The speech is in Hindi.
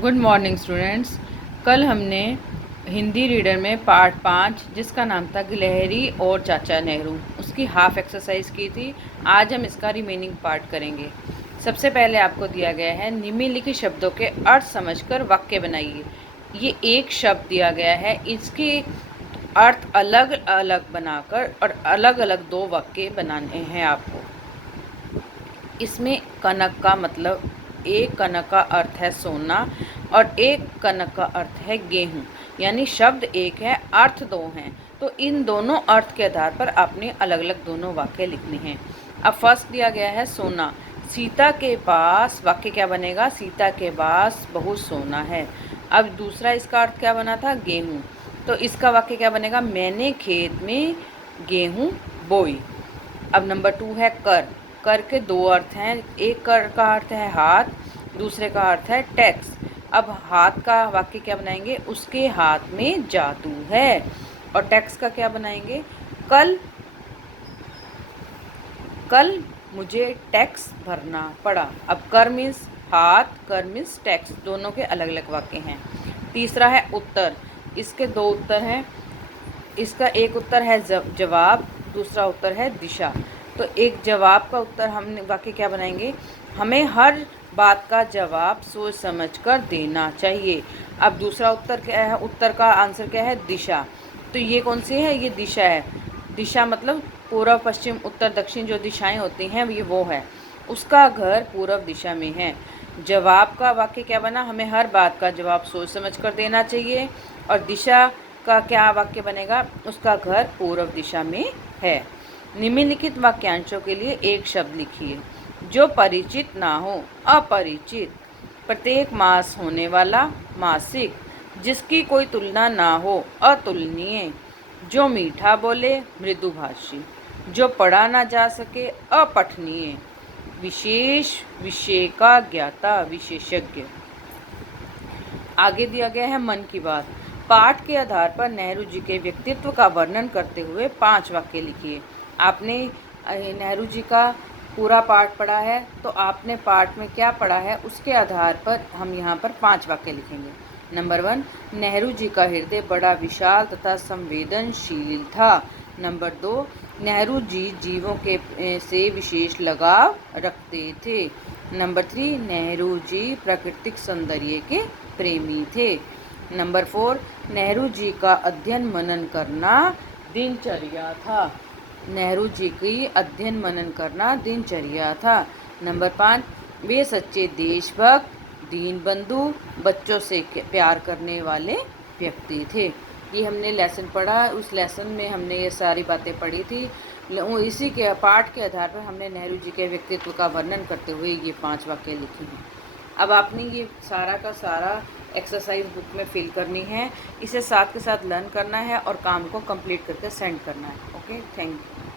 Good morning students. कल हमने हिंदी रीडर में पार्ट 5 जिसका नाम था गिलहरी और चाचा नेहरू उसकी हाफ एक्सरसाइज की थी। आज हम इसका रिमेनिंग पार्ट करेंगे। सबसे पहले आपको दिया गया है निम्नलिखित शब्दों के अर्थ समझकर वाक्य बनाइए। ये एक शब्द दिया गया है, इसके अर्थ अलग अलग बनाकर और अलग अलग दो वाक्य बनाने हैं आपको। इसमें कनक का मतलब, एक कनक का अर्थ है सोना और एक कनक का अर्थ है गेहूं, यानी शब्द एक है, अर्थ दो हैं। तो इन दोनों अर्थ के आधार पर आपने अलग अलग दोनों वाक्य लिखने हैं। अब फर्स्ट दिया गया है सोना। सीता के पास, वाक्य क्या बनेगा? सीता के पास बहुत सोना है। अब दूसरा इसका अर्थ क्या बना था? गेहूं। तो इसका वाक्य क्या बनेगा? मैंने खेत में गेहूं बोई। अब नंबर 2 है कर। कर के दो अर्थ हैं, एक कर का अर्थ है हाथ, दूसरे का अर्थ है टैक्स। अब हाथ का वाक्य क्या बनाएंगे? उसके हाथ में जादू है। और टैक्स का क्या बनाएंगे? कल कल मुझे टैक्स भरना पड़ा। अब कर मीन्स हाथ, कर मीन्स टैक्स, दोनों के अलग अलग वाक्य हैं। तीसरा है उत्तर। इसके दो उत्तर हैं। इसका एक उत्तर है जवाब, दूसरा उत्तर है दिशा। तो एक जवाब का उत्तर हम वाक्य क्या बनाएंगे? हमें हर बात का जवाब सोच समझ कर देना चाहिए। अब दूसरा उत्तर क्या है? उत्तर का आंसर क्या है? दिशा। तो ये कौन सी है? ये दिशा है। दिशा मतलब पूर्व पश्चिम उत्तर दक्षिण जो दिशाएं होती हैं ये वो है। उसका घर पूर्व दिशा में है। जवाब का वाक्य क्या बना? हमें हर बात का जवाब सोच समझ कर देना चाहिए। और दिशा का क्या वाक्य बनेगा? उसका घर पूर्व दिशा में है। निम्नलिखित वाक्यांशों के लिए एक शब्द लिखिए जो परिचित ना हो। अपरिचित। प्रत्येक मास होने वाला, मासिक। जिसकी कोई तुलना ना हो, अतुलनीय। जो मीठा बोले, मृदुभाषी। जो पढ़ा ना जा सके, अपठनीय। विशेष विषय का ज्ञाता, विशेषज्ञ। आगे दिया गया है मन की बात। पाठ के आधार पर नेहरू जी के व्यक्तित्व का वर्णन करते हुए 5 वाक्य लिखिए। आपने नेहरू जी का पूरा पाठ पढ़ा है, तो आपने पाठ में क्या पढ़ा है उसके आधार पर हम यहाँ पर 5 वाक्य लिखेंगे। नंबर 1, नेहरू जी का हृदय बड़ा विशाल तथा संवेदनशील था। नंबर 2, नेहरू जी जीवों के से विशेष लगाव रखते थे। नंबर 3, नेहरू जी प्राकृतिक सौंदर्य के प्रेमी थे। नंबर 4, नेहरू जी का अध्ययन मनन करना दिनचर्या था। नेहरू जी की अध्ययन मनन करना दिनचर्या था। नंबर 5, वे सच्चे देशभक्त, दीनबंधु, बच्चों से प्यार करने वाले व्यक्ति थे। ये हमने लेसन पढ़ा, उस लेसन में हमने ये सारी बातें पढ़ी थी। इसी के पाठ के आधार पर हमने नेहरू जी के व्यक्तित्व का वर्णन करते हुए ये 5 वाक्य लिखे हैं। अब आपने ये सारा का सारा एक्सरसाइज बुक में फिल करनी है, इसे साथ के साथ लर्न करना है और काम को कंप्लीट करके सेंड करना है। Okay, thank you.